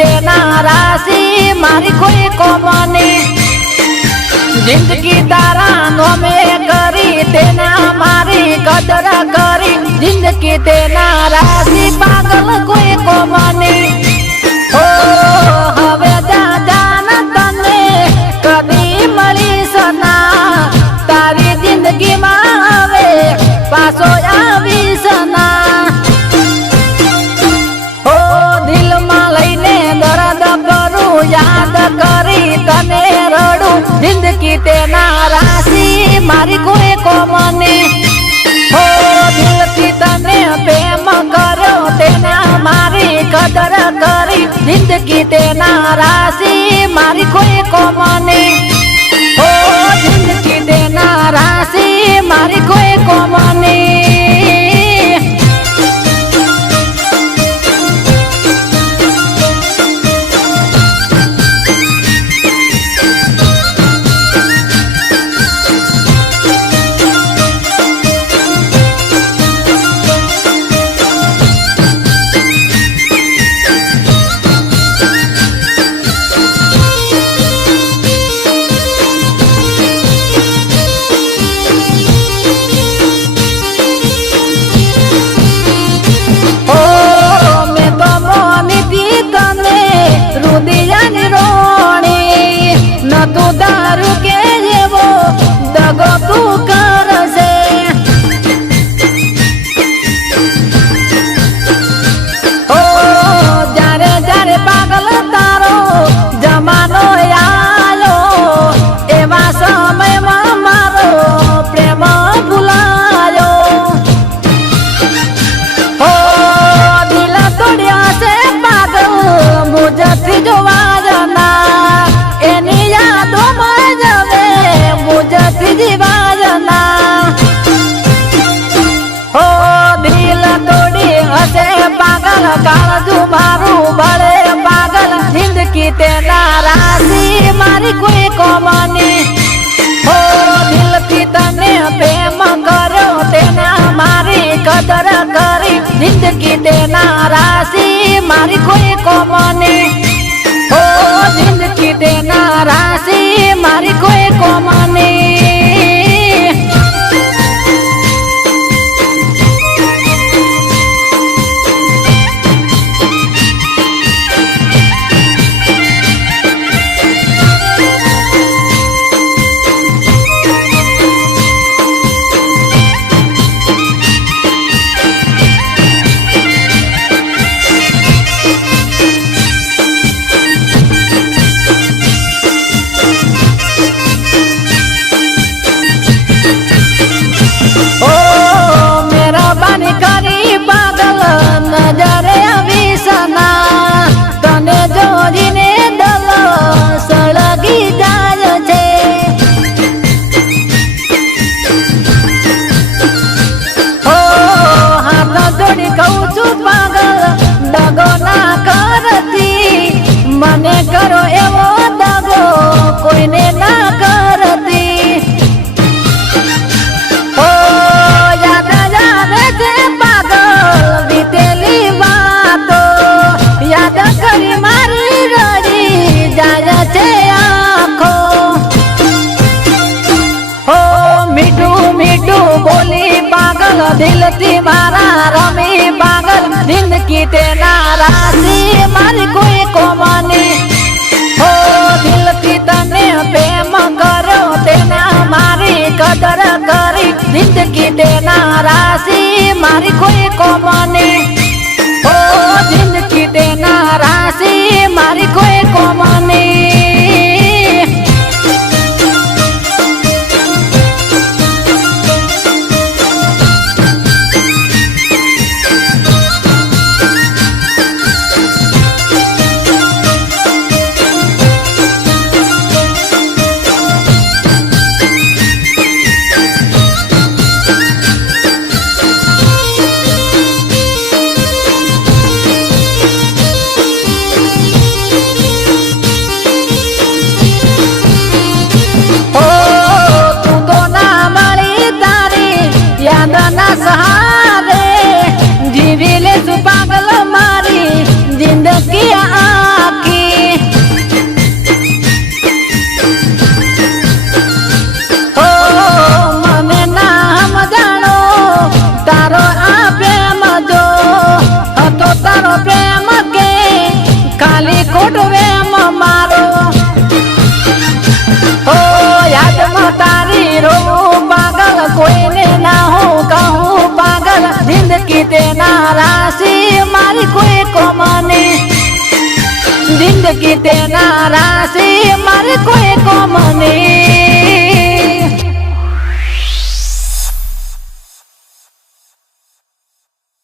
તેના રાશિ મારી કોઈ કોમની જિંદગી તારા નોમે કરી તેના મારી કદર કરી જિંદગી તેના રાશિ પાગલ કોઈ કોમની ઓ હવે દાદા તને કદી મળી સના તારી જિંદગીમાં હવે પાછો આવી સના ઓ દિલમાં લઈને દર્દ કરું યાદ કરી તને રડું જિંદગી તેના રાશિ મારી કોઈ કોમની ઓ દિલથી તને પ્રેમ કર્યો તેના મારી કદર કરી જિંદગી તેના રાશિ મારી કોઈ કોમની ઓ જિંદગી તેના રાશિ મારી કોઈ કોમની તું દારૂ કે જેવો દગો તું કરશે ઓ જ્યારે જ્યારે પાગલ તારો જમાનો આયો એવા સમયમાં મારો પ્રેમ ભૂલાયો ઓ દિલ તોડ્યા છે પાગલ મુજથી જોવા જના એની યાદોમાં જવે મુજથી જીવાજના ઓ દિલ તોડી હશે પાગલ કાળજુ મારું બળે પાગલ જિંદગી તેના રાશિ મારી કોઈ કોમની ઓ દિલથી તને પ્રેમ કર્યો તેના મારી કદર કરી જિંદગી તેના રાશિ મારી કોઈ કોમની ઓ જિંદગી તેના રાશિ મારી કોઈ કોમની નજરે આવી સના તને જોડીને દલ સળગી જાય છે ઓ હાથ જોડી કહું છું પાગલ દગો ના કરતી મને કરો એવો દગો કોઈને ના કરતી ઓ યાદ આવે છે પાગલ બીતેલી વાતો યાદ કરી મારી રડી જાય છે આંખો ઓ મીઠું મીઠું બોલી પાગલ દિલથી મારા રમી પાગલ જિંદગી તેના રાશિ મારી કોઈ કોમની ઓ દિલથી તને પ્રેમ કર્યો તેના મારી કદર કરી જિંદગી તેના રાશિ મારી કોઈ કોમની ઓ જિંદગી તેના રાશિ મારી કોઈ કોમની ખોટવે મારો ઓ યાદમાં તારી રો પાગલ કોઈને ના હું કહું પાગલ જિંદગી તેના રાશિ મારી કોઈ કોમની જિંદગી તેના રાશિ મારી કોઈ કોમની